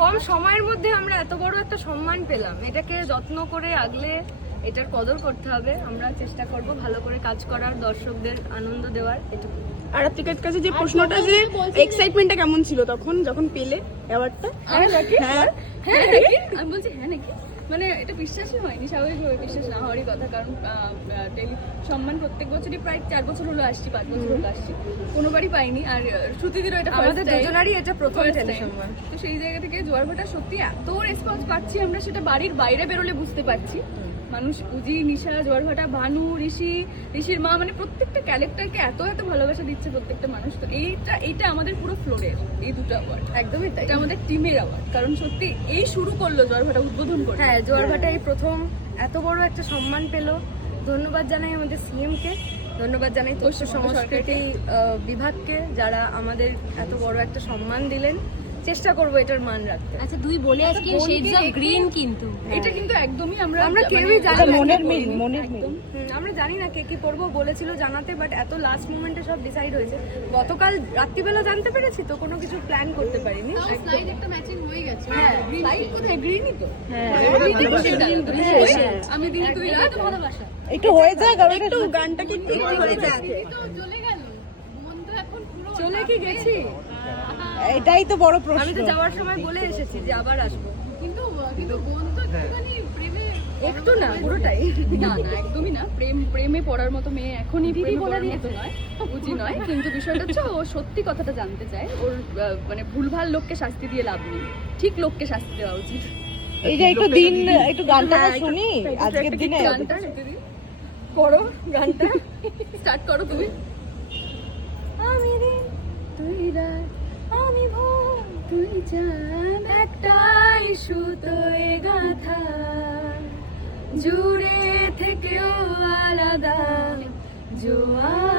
কম সময়ের মধ্যে আমরা এত বড় একটা সম্মান পেলাম। এটাকে যত্ন করে আগলে এটার কদর করতে হবে। আমরা চেষ্টা করব ভালো করে কাজ করার দর্শকদের আনন্দ দেওয়ার এটুকু। আরাত্রিকার কাছে যে প্রশ্নটা যে এক্সাইটমেন্টটা কেমন ছিল তখন যখন পেলে অ্যাওয়ার্ডটা হ্যাঁ। হ্যাঁ হ্যাঁ। আমি বলছি হ্যাঁ নাকি? মানে এটা বিশ্বাসই হয়নি স্বাভাবিকভাবে বিশ্বাস না হওয়ারই কথা। কারণ ডেলি সম্মান প্রত্যেক বছরই প্রায় চার বছর হলো আসছি পাঁচ বছর হলো আসছি। কোনোবারই পাইনি আর শ্রুতিদিরও এটা আমাদের দুজনারই এটা প্রথম সম্মান তো সেই জায়গা থেকে জোয়ার ভাটা সত্যি এত রেসপন্স পাচ্ছি আমরা সেটা বাড়ির বাইরে বেরোলে বুঝতে পারছি। মানুষ উজি নিশা জোয়ারভাটা ভানু ঋষি ঋষির মা মানে প্রত্যেকটা ক্যারেক্টারকে এত এত ভালোবাসা দিচ্ছে প্রত্যেকটা মানুষ। তো এইটা এইটা আমাদের পুরো ফ্লোরের এই দুটো অ্যাওয়ার্ড একদমই তাই। এটা আমাদের টিমের অ্যাওয়ার্ড কারণ সত্যি এই শুরু করল জোয়ারভাটা উদ্বোধন করে হ্যাঁ জোয়ারভাটা এই প্রথম। এত বড় একটা সম্মান পেল। ধন্যবাদ জানাই আমাদের সিএম কে ধন্যবাদ জানাই তথ্য সংস্কৃতি বিভাগকে যারা আমাদের এত বড় একটা সম্মান দিলেন। চেষ্টা করব এটার মান রাখতে। আচ্ছা দুই বোনে আজকে বোনকে শেডস অফ গ্রিন কিন্তু। এটা কিন্তু একদমই আমরা আমরা মানে কেউই জানি না মনের মিল মনের মিল। আমরা জানি না কে কি করব বলেছিল জানাতে বাট এত লাস্ট মোমেন্টে সব ডিসাইড হয়েছে। গতকাল রাত্রিবেলা জানতে পেরেছি তো কোনো কিছু প্ল্যান করতে পারিনি। স্লাইড একটা ম্যাচিং হয়ে গেছে। হ্যাঁ লাইট কোথায় গ্রিনই তো। হ্যাঁ। আমি দিন দুই রাত ভালোবাসা একটু হয়ে যায় কারণ একটু গানটাকে একটু হয়ে যায় তো চলে গেল মন তো এখন কি গেছি? এটাই তো বড় প্রশ্ন। আমি তো যাওয়ার সময় বলে এসেছি যে আবার আসব। কিন্তু কিন্তু বোন তো একটুখানি প্রেমে একটু না পুরোটাই। না না একদমই না। প্রেম প্রেমে পড়ার মতো মেয়ে এখনই দিদি বলে মতো নয়। বুঝি নয় কিন্তু বিষয়টা হচ্ছে ও সত্যি কথাটা জানতে চায়। ওর মানে ভুলভাল লোককে শাস্তি দিয়ে লাভ নেই। ঠিক লোককে শাস্তি দেওয়া উচিত। এই যে একটু দিন একটু গানটা শুনি। আজকের দিনে গানটা করো গানটা। স্টার্ট করো তুমি আমি দিন তুই রাত আমি ভোর তুই চাঁদ একটাই সুতোয় গাথা জুড়ে থেকেও আলাদা জোয়ার